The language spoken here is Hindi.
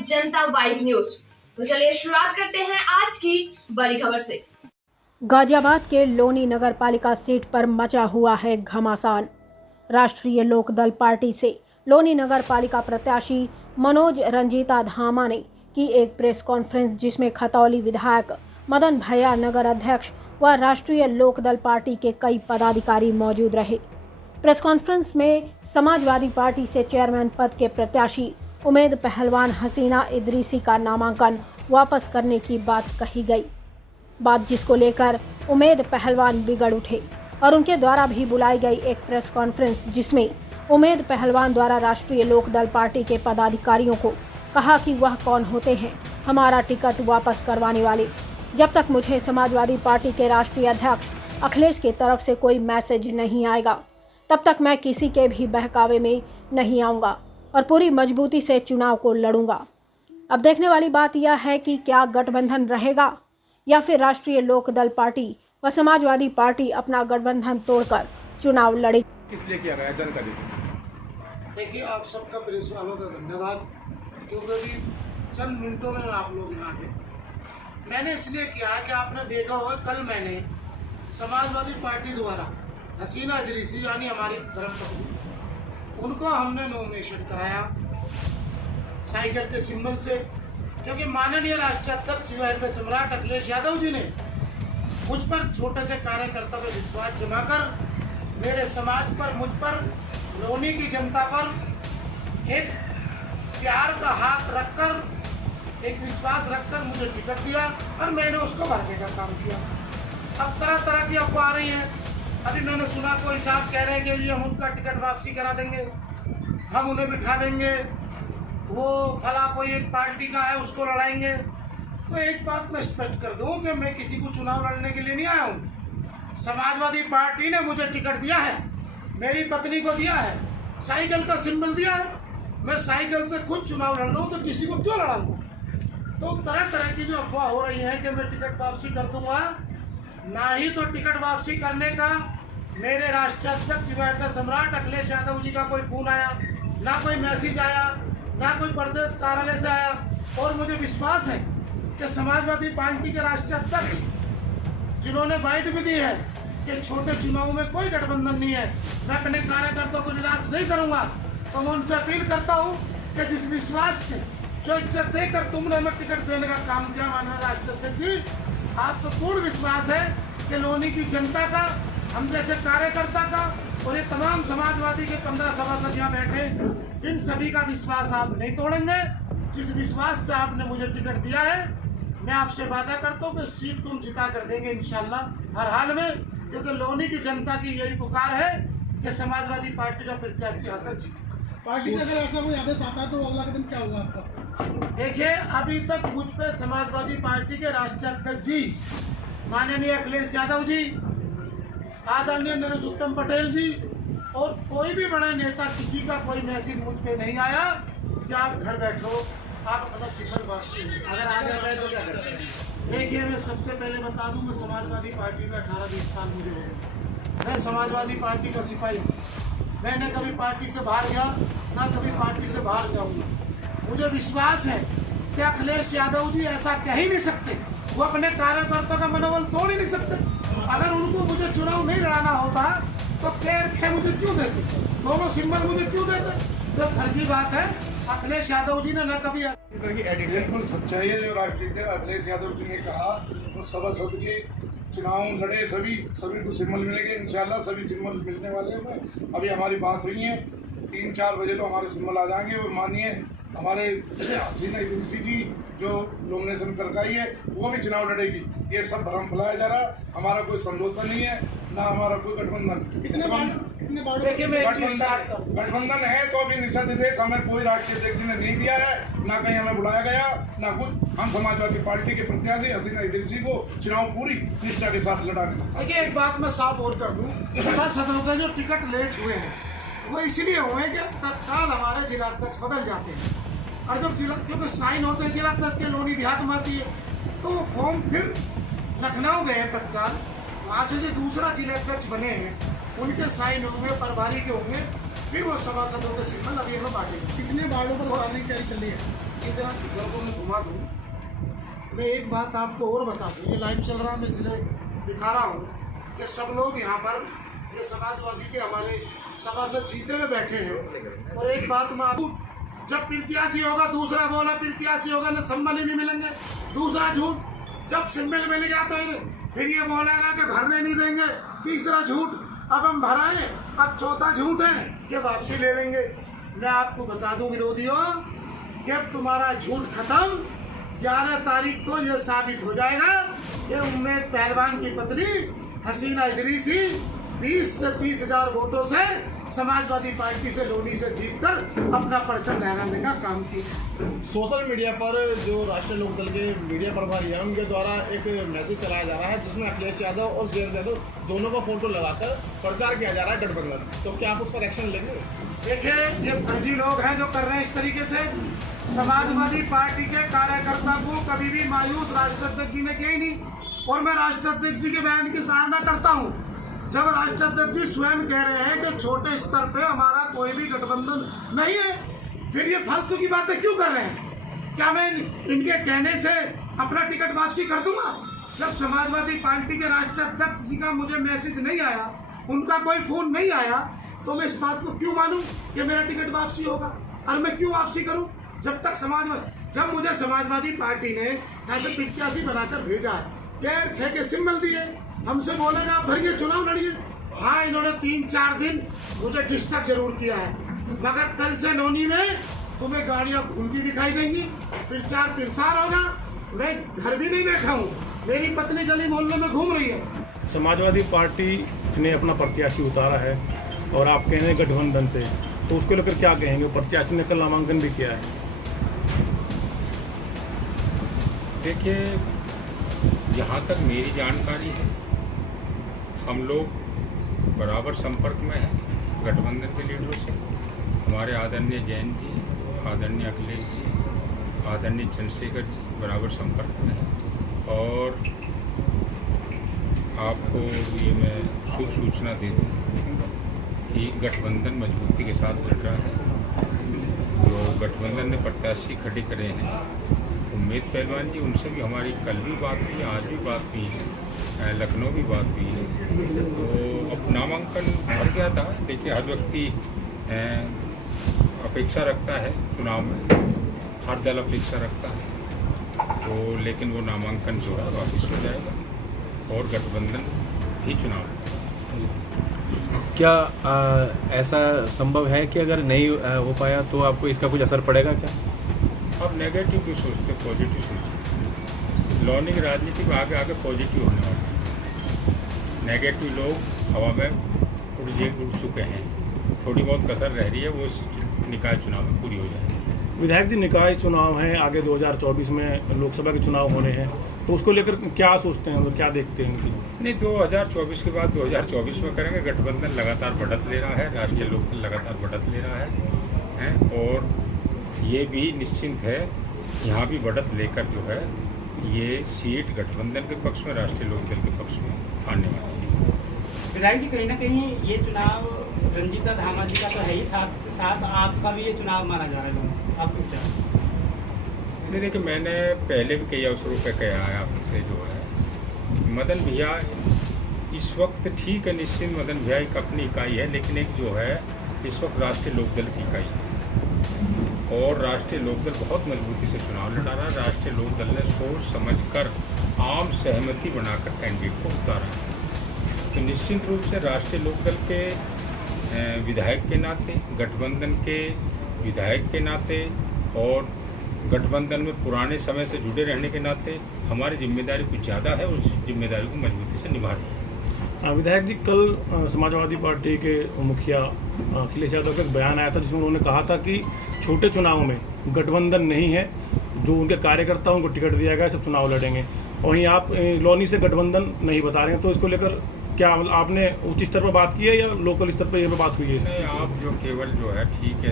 जनता वाइब न्यूज। तो चलिए शुरुआत करते हैं आज की बड़ी खबर से। गाजियाबाद के लोनी नगर पालिका सीट पर मचा हुआ है घमासान। राष्ट्रीय लोकदल पार्टी से लोनी नगर पालिका प्रत्याशी मनोज रंजीता धामा ने की एक प्रेस कॉन्फ्रेंस, जिसमें खतौली विधायक मदन भैया, नगर अध्यक्ष व राष्ट्रीय लोकदल पार्टी के कई पदाधिकारी मौजूद रहे। प्रेस कॉन्फ्रेंस में समाजवादी पार्टी से चेयरमैन पद के प्रत्याशी उमेद पहलवान हसीना इदरीसी का नामांकन वापस करने की बात कही गई। बात जिसको लेकर उमेद पहलवान बिगड़ उठे और उनके द्वारा भी बुलाई गई एक प्रेस कॉन्फ्रेंस, जिसमें उमेद पहलवान द्वारा राष्ट्रीय लोकदल पार्टी के पदाधिकारियों को कहा कि वह कौन होते हैं हमारा टिकट वापस करवाने वाले। जब तक मुझे समाजवादी पार्टी के राष्ट्रीय अध्यक्ष अखिलेश की तरफ से कोई मैसेज नहीं आएगा, तब तक मैं किसी के भी बहकावे में नहीं आऊँगा और पूरी मजबूती से चुनाव को लड़ूंगा। अब देखने वाली बात यह है कि क्या गठबंधन रहेगा या फिर राष्ट्रीय लोकदल पार्टी व समाजवादी पार्टी अपना गठबंधन तोड़कर चुनाव लड़ेगी। किस लिए किया गया जानकारी? देखिए, आप सबका प्रेस वालों का धन्यवाद, क्योंकि अभी चंद मिनटों में आप लोग यहाँ पे मैंने इसलिए किया है कि आपने देखा होगा कल मैंने समाजवादी पार्टी द्वारा हसीना इदरीसी यानी हमारी धर्मपत्नी, उनको हमने नॉमिनेशन कराया साइकिल के सिंबल से, क्योंकि माननीय राष्ट्रीय अध्यक्ष युवा सम्राट अखिलेश यादव जी ने मुझ पर छोटे से कार्यकर्ता पर विश्वास जमा कर मेरे समाज पर, मुझ पर, लोनी की जनता पर एक प्यार का हाथ रखकर, एक विश्वास रखकर मुझे टिकट दिया और मैंने उसको भरने का काम किया। अब तरह तरह की अफवाह आ रही है। अभी मैंने सुना कोई साहब कह रहे हैं कि ये हम उनका टिकट वापसी करा देंगे, हम उन्हें बिठा देंगे, वो फला कोई एक पार्टी का है उसको लड़ाएंगे। तो एक बात मैं स्पष्ट कर दूं कि मैं किसी को चुनाव लड़ने के लिए नहीं आया हूं। समाजवादी पार्टी ने मुझे टिकट दिया है, मेरी पत्नी को दिया है, साइकिल का सिंबल दिया है। मैं साइकिल से खुद चुनाव लड़ रहा हूँ तो किसी को क्यों लड़ाऊंगा? तो तरह तरह की जो अफवाह हो रही है कि मैं टिकट वापसी कर दूंगा, ना ही तो टिकट वापसी करने का मेरे राष्ट्रीय अध्यक्ष युवा सम्राट अखिलेश यादव जी का कोई फोन आया, ना कोई मैसेज आया, ना कोई प्रदेश कार्यालय से आया। और मुझे विश्वास है कि समाजवादी पार्टी के राष्ट्रीय अध्यक्ष जिन्होंने बाइट भी दी है कि छोटे चुनाव में कोई गठबंधन नहीं है, मैं अपने कार्यकर्ताओं को निराश नहीं करूंगा। तो मैं उनसे अपील करता हूं कि जिस विश्वास से, जो इज्जत देकर तुमने हमें टिकट देने का काम किया माननीय राष्ट्रीय अध्यक्ष जी, आपसे पूर्ण विश्वास है कि लोनी की जनता का, हम जैसे कार्यकर्ता का और ये तमाम समाजवादी के 15 सभासद यहाँ बैठे, इन सभी का विश्वास आप नहीं तोड़ेंगे। जिस विश्वास से आपने मुझे टिकट दिया है, मैं आपसे वादा करता हूँ कि सीट को हम जिता कर देंगे इंशाल्लाह हर हाल में, क्योंकि लोनी की जनता की यही पुकार है कि समाजवादी पार्टी का प्रत्याशी हासिल जीते। पार्टी से अगर ऐसा कोई आदेश आता है तो अगला कदम क्या होगा आपका? देखिए, अभी तक मुझ पे समाजवादी पार्टी के राष्ट्रीय अध्यक्ष जी माननीय अखिलेश यादव जी, आदरणीय नरेश उत्तम पटेल जी और कोई भी बड़ा नेता, किसी का कोई मैसेज मुझ पे नहीं आया कि आप घर बैठो, आप अपना सिंबल वापसी अगर आगे आ गए तो क्या करें। देखिए, मैं सबसे पहले बता दूं, मैं समाजवादी पार्टी का 18-20 साल मुझे हो गए। मैं समाजवादी पार्टी का सिपाही हूँ। मैंने कभी पार्टी से बाहर गया, ना कभी पार्टी से बाहर जाऊंगा। मुझे विश्वास है कि अखिलेश यादव जी ऐसा कह ही नहीं सकते, वो अपने कार्यकर्ता का मनोबल तोड़ ही नहीं सकते। अगर उनको मुझे चुनाव नहीं लड़ाना होता तो खे मुझे क्यों देते, दोनों सिंबल मुझे क्यों देते? तो फर्जी बात है। अखिलेश यादव जी ने न कभी बिल्कुल सच्चाई है जो राष्ट्रीय अखिलेश यादव जी ने कहा, तो सभासद के चुनाव लड़े, सभी को सिंबल मिलेंगे इंशाल्लाह, सभी सिंबल मिलने वाले हैं। अभी हमारी बात हुई है, 3-4 बजे तो हमारे सिंबल आ जाएंगे और मानिए हमारे हसीना इदरीसी जी जो नॉमिनेशन करके आई है वो भी चुनाव लड़ेगी। ये सब भ्रम फैलाया जा रहा, हमारा कोई समझौता नहीं है, ना हमारा कोई गठबंधन। देखिए, गठबंधन है तो अभी निशा निर्देश हमें कोई राष्ट्रीय अध्यक्ष ने नहीं दिया है, ना कहीं हमें बुलाया गया, ना कुछ। हम समाजवादी पार्टी के प्रत्याशी हसीना इदरीसी को चुनाव पूरी निष्ठा के साथ लड़ाने। देखिए, एक बात मैं साफ और कर दूं, सभासदों का जो टिकट लेट हुए हैं वो इसलिए हुए कि तत्काल हमारे जिलाध्यक्ष बदल जाते हैं, और जब क्योंकि साइन होते हैं जिलाध्यक्ष के लोनी देहात में आती है, तो वो फॉर्म फिर लखनऊ गए हैं तत्काल, वहाँ से जो दूसरा जिलाध्यक्ष बने हैं उनके साइन होंगे, प्रभारी के होंगे, फिर वो सभासदों के सिंबल अभी हमें बांटेंगे। कितने वार्डों पर बढ़ाने की तैयारी चल रही है? अच्छी तरह घर को मैं घुमा दूँ। मैं एक बात आपको और बता दूँ, ये लाइव चल रहा है, मैं इसलिए दिखा रहा हूँ कि सब लोग यहाँ पर ये समाजवादी के हमारे सभासद जीते हुए बैठे हैं। और एक बात मैं आपको, जब प्रत्याशी होगा दूसरा बोला प्रत्याशी होगा ना सिंबल ही नहीं मिलेंगे, दूसरा झूठ, जब सिंबल मिल गया तो फिर ये बोलेगा कि भरने नहीं देंगे, तीसरा झूठ अब हम भराएं, अब चौथा झूठ है कि वापसी ले लेंगे। मैं आपको बता दूं विरोधियों कि अब तुम्हारा झूठ खत्म, 11 तारीख को यह साबित हो जाएगा कि उम्मेद पहलवान की पत्नी हसीना इदरीसी 20 से 30,000 वोटों से समाजवादी पार्टी से लोनी से जीतकर अपना परचम लहराने का काम किया। सोशल मीडिया पर जो राष्ट्रीय लोकदल के मीडिया प्रभारी हैं उनके द्वारा एक मैसेज चलाया जा रहा है जिसमें अखिलेश यादव और शेर यादव दोनों का फोटो लगाकर प्रचार किया जा रहा है गठबंधन, तो क्या आप उस पर एक्शन लेंगे? देखिए, ये फर्जी लोग हैं जो कर रहे हैं इस तरीके से। समाजवादी पार्टी के कार्यकर्ता को कभी भी मायूस राष्ट्रीय अध्यक्ष जी ने किया ही नहीं, और मैं राष्ट्रीय अध्यक्ष जी के बयान की सराहना करता हूँ। जब राष्ट्रीय अध्यक्ष जी स्वयं कह रहे हैं कि छोटे स्तर पे हमारा कोई भी गठबंधन नहीं है, फिर ये फालतू की बातें क्यों कर रहे हैं? क्या मैं इनके कहने से अपना टिकट वापसी कर दूंगा? जब समाजवादी पार्टी के राष्ट्रीय अध्यक्ष जी का मुझे मैसेज नहीं आया, उनका कोई फोन नहीं आया, तो मैं इस बात को क्यों मानूं कि मेरा टिकट वापसी होगा? और मैं क्यों वापसी करूं जब तक जब मुझे समाजवादी पार्टी ने ऐसे प्रत्याशी बनाकर भेजा है, गैर थे के सिंबल दिए, हमसे बोलेगा आप भरिए चुनाव लड़िए। हाँ, इन्होंने 3-4 दिन मुझे डिस्टर्ब जरूर किया है, मगर कल से लोनी में तुम्हें गाड़ियां घूमती दिखाई देंगी, प्रचार प्रसार होगा। मैं घर भी नहीं बैठा हूँ, मेरी पत्नी गली मोहल्लों में घूम रही है। समाजवादी पार्टी ने अपना प्रत्याशी उतारा है और आप कह रहे हैं गठबंधन से, तो उसको लेकर क्या कहेंगे? प्रत्याशी ने कल नामांकन भी किया है। देखिए, जहाँ तक मेरी जानकारी है, हम लोग बराबर संपर्क में हैं गठबंधन के लीडरों से। हमारे आदरणीय जैन जी, आदरणीय अखिलेश जी, आदरणीय चंद्रशेखर जी बराबर संपर्क में हैं। और आपको ये मैं शुभ सूचना दे दूँ कि गठबंधन मजबूती के साथ लड़ रहा है। जो गठबंधन ने प्रत्याशी खड़े करे हैं उम्मेद पहलवान जी, उनसे भी हमारी कल भी बात हुई, आज भी बात हुई है, लखनऊ भी बात हुई है। तो अब नामांकन भर गया था। देखिए, हर व्यक्ति अपेक्षा रखता है चुनाव में, हर दल अपेक्षा रखता है, तो लेकिन वो नामांकन जो है वापस हो जाएगा और गठबंधन ही चुनाव। क्या ऐसा संभव है कि अगर नहीं हो पाया तो आपको इसका कुछ असर पड़ेगा क्या? अब नेगेटिव क्यों सोचते, पॉजिटिव सोचिए। लॉनी की राजनीति में आगे आगे पॉजिटिव होने वाला है। नेगेटिव लोग हवा में उड़ चुके हैं, थोड़ी बहुत कसर रह रही है, वो इस निकाय चुनाव में पूरी हो जाएगी। विधायक जी, निकाय चुनाव हैं, आगे 2024 में लोकसभा के चुनाव होने हैं, तो उसको लेकर क्या सोचते हैं, क्या देखते हैं उनकी? नहीं, 2024 के बाद 2024 में करेंगे। गठबंधन लगातार बढ़त ले रहा है, राष्ट्रीय लोकदल लगातार बढ़त ले रहा है और ये भी निश्चिंत है यहाँ भी बढ़त लेकर जो है ये सीट गठबंधन के पक्ष में, राष्ट्रीय लोकदल के पक्ष में आने वाली है। विधायक जी, कहीं ना कहीं ये चुनाव रंजीता धामा जी का तो है ही, साथ साथ आपका भी ये चुनाव माना जा रहा है, आपको क्या? नहीं, देखिए, मैंने पहले भी कई अवसरों पर कहा है आपसे, जो है मदन भैया इस वक्त ठीक है, निश्चिंत मदन भैया एक अपनी इकाई है, लेकिन एक जो है इस वक्त राष्ट्रीय लोकदल की इकाई है और राष्ट्रीय लोकदल बहुत मजबूती से चुनाव लड़ा रहा है। राष्ट्रीय लोकदल ने सोच समझकर आम सहमति बनाकर कैंडिडेट को उतारा है। तो निश्चित रूप से राष्ट्रीय लोकदल के विधायक के नाते, गठबंधन के विधायक के नाते और गठबंधन में पुराने समय से जुड़े रहने के नाते हमारी जिम्मेदारी कुछ ज़्यादा है, उस जिम्मेदारी को मजबूती से निभा रहे हैं। विधायक जी, कल समाजवादी पार्टी के मुखिया अखिलेश यादव का एक बयान आया था जिसमें उन्होंने कहा था कि छोटे चुनाव में गठबंधन नहीं है, जो उनके कार्यकर्ता उनको टिकट दिया गया, सब चुनाव लड़ेंगे। और वहीं आप लोनी से गठबंधन नहीं बता रहे हैं, तो इसको लेकर क्या आपने उच्च स्तर पर बात की है या लोकल स्तर पर यह बात हुई है? नहीं, आप जो केवल जो है ठीक है